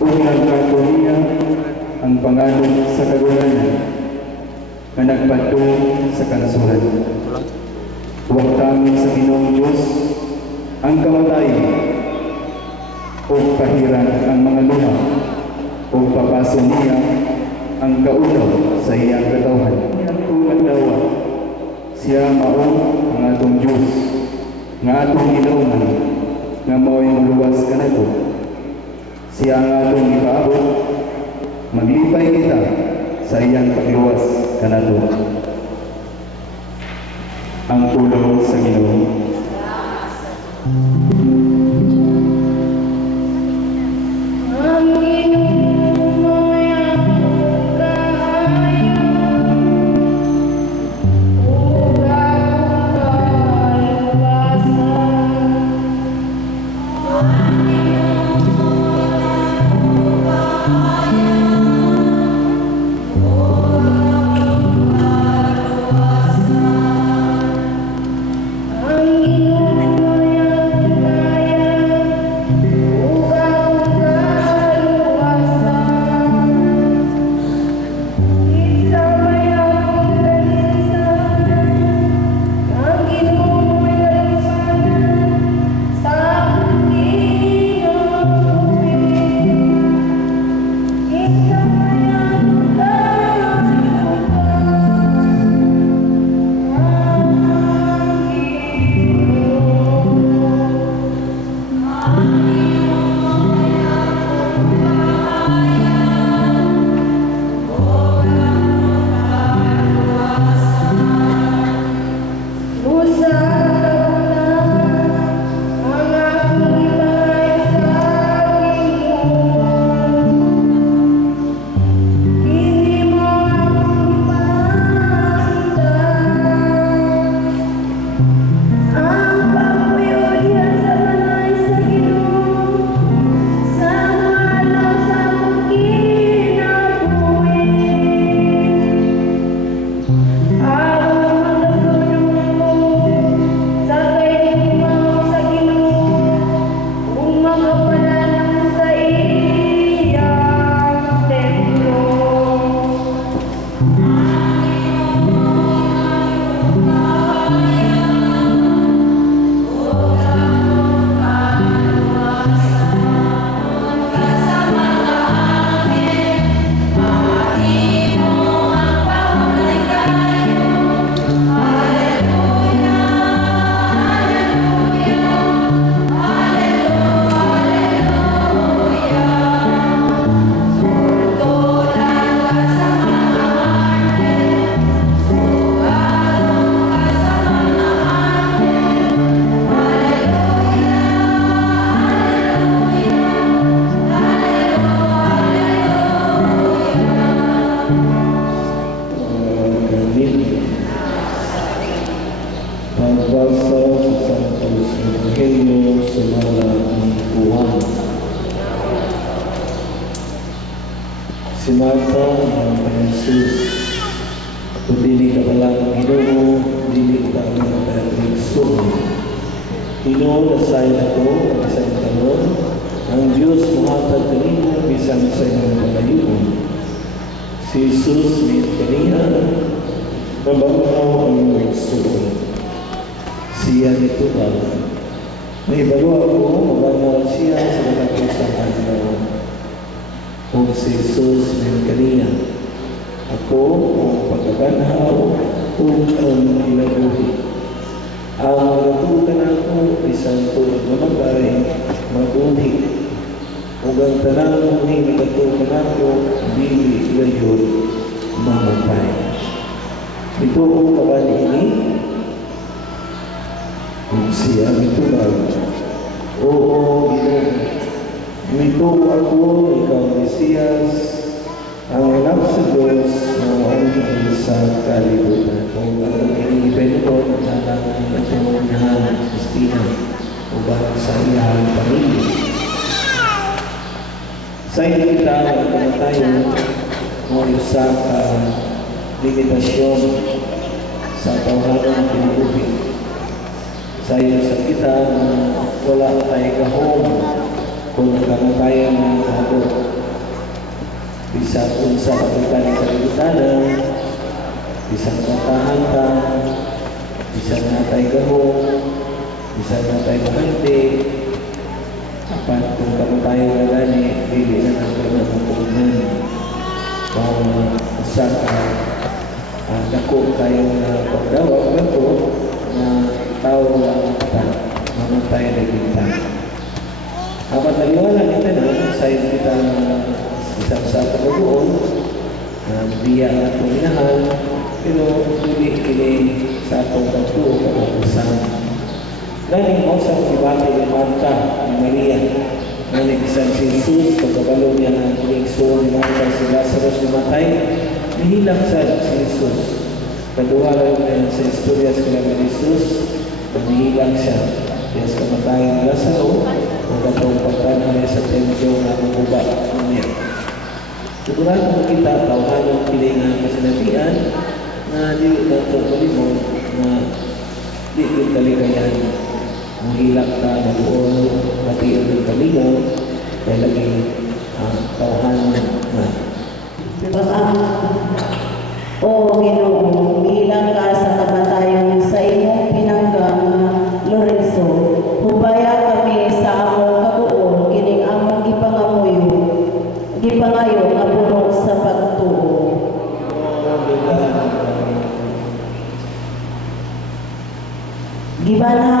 Unang katuliya ang pangalan sa kagulanan na nagpadung sa kansuran. Huwag tanging sa Ginoong Diyos ang kamatayan o pahiran ang mga luha o papaso niya ang kaulaw sa iyang katawan. Kung magdawa, siya mao ang atong Diyos, nga atong ginauman, nga mao'y maluwas ka na to. Siya ang atong ipaabot, maglipay kita sa iyang pagluwas ka na to. Ang pulong sa Ginoo. Si Martha ng Jesus, kung dili ka pala ng Ginoo, dili ka ang mga Kristo. Ginoo, nasayin ako, ang isang talon, ang Diyos mahatag kanino, bisan sa inyong pagayuon. Si Jesus, may kaniya, mabangkaw ang Kristo. Siya nito ba? May balo ako, mabanal siya sa nagkakusang adlaw. Kung si Jesus may kaniya, ako ang pagkabanhaw kung ang ilabuhi. Ang natukan ako, isang tulad na magay, maguhi. Kung ang tanang ni natukan ako, bili gayon, mamatay. Ito ang kabali ini, kung siya ito ba? Oo, Ginoo. Ito ako, ikaw Mesiyas, ang anak sa Diyos na ang sa kalibutan. Kung ang iniipento na lang ang natungunahan ng Kristina o ba sa iyang pamilya. Sa kita, wala tayo ng isa limitasyon sa tawanan ng pinubuhi. Sa iyo sa kita, wala tayo kahong kung nakamatayan ng ako. sa pagkakas ng kalibutan, isang matahan ka, isang natay gahong, isang natay mahante, apat kung kamatayan na gani, hindi na natin natutunan. Sa dako kayong pagdawag ito na tao lang kita, mamatay na kita. Apat na liwanag kita na, sa kita isang sa pagkagoon, biya at puminahan, pero hindi kini sa atong pagtuo kapag-usan. Galing mo sa kibati ni Marta, ni Maria, galing isang si Jesus, pagkabalo niya na inikso ni Marta si Lazarus namatay, nihilak sa si Jesus. Kaduwala rin sa istorya sa kanya ni Jesus, nihilak siya. Kaya sa kamatayan ni Lazarus, magkatong pagkana niya sa templo na maguba niya. Sigurado mo kita, tawahan ng pilingan kasanabian na di na ito malimon na di ito kaligayan. Mahilak ka na doon, pati ang kalingaw, dahil lagi tawahan na. O Ginoo, bilang ka sa kamatayon sa imong pinanggang Lorenzo, hubaya kami sa among kabuo, kining among gipangayo nga puno sa pagtuo. Gibana